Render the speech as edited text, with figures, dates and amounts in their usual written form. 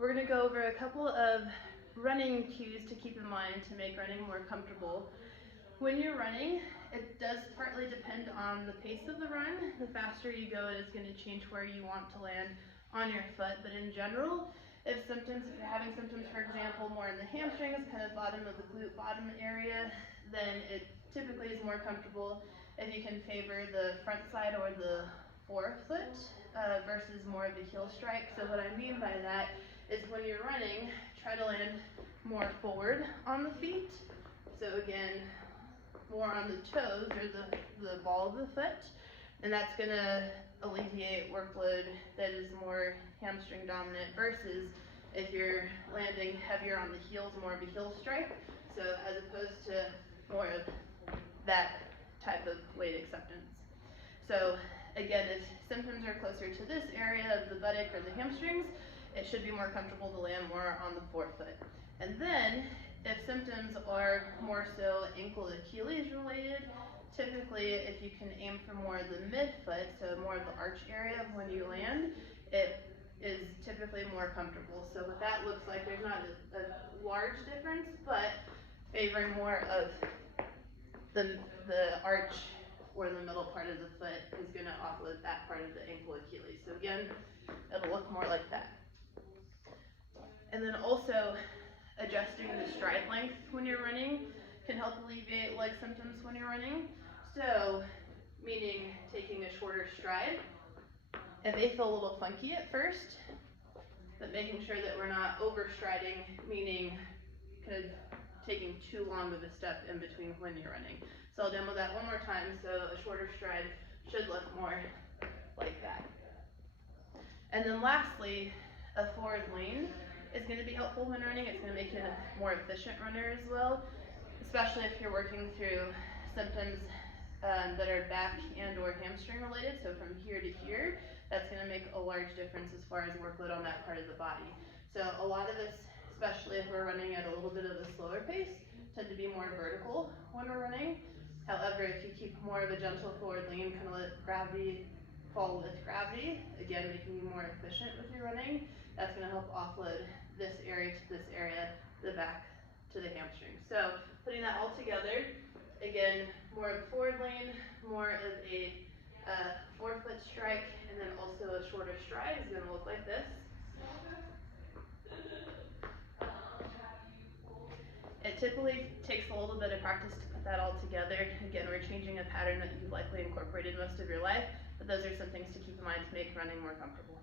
we're going to go over a couple of running cues to keep in mind to make running more comfortable. When you're running, it does partly depend on the pace of the run. The faster you go, it is going to change where you want to land on your foot, but in general, if you're having symptoms, for example, more in the hamstrings, kind of bottom of the glute bottom area, then it typically is more comfortable if you can favor the front side or the forefoot versus more of the heel strike. So what I mean by that is when you're running, try to land more forward on the feet. So again, more on the toes or the ball of the foot, and that's going to alleviate workload that is more hamstring dominant versus if you're landing heavier on the heels, more of a heel strike, so as opposed to more of that type of weight acceptance. So again, if symptoms are closer to this area of the buttock or the hamstrings, it should be more comfortable to land more on the forefoot. And then if symptoms are more so ankle Achilles related, typically if you can aim for more of the midfoot, so more of the arch area of when you land, it is typically more comfortable. So what that looks like, there's not a large difference, but favoring more of the arch or the middle part of the foot is going to offload that part of the ankle Achilles. So again, it'll look more like that. And then also adjusting the stride length when you're running can help alleviate leg symptoms when you're running. So meaning taking a shorter stride, and they feel a little funky at first, but making sure that we're not overstriding, meaning kind of taking too long of a step in between when you're running. So I'll demo that one more time. So a shorter stride should look more like that. And then lastly, a forward lean is going to be helpful when running. It's going to make you a more efficient runner as well, especially if you're working through symptoms that are back and or hamstring related. So from here to here, that's going to make a large difference as far as workload on that part of the body. So a lot of us, especially if we're running at a little bit of a slower pace, tend to be more vertical when we're running. However, if you keep more of a gentle forward lean, kind of let gravity fall with gravity, again making you more efficient with your running, that's going to help offload this area to this area, the back to the hamstring. So putting that all together, again, more of a forward lean, more of a forefoot strike, and then also a shorter stride is going to look like this. It typically takes a little bit of practice to put that all together. Again, we're changing a pattern that you've likely incorporated most of your life, but those are some things to keep in mind to make running more comfortable.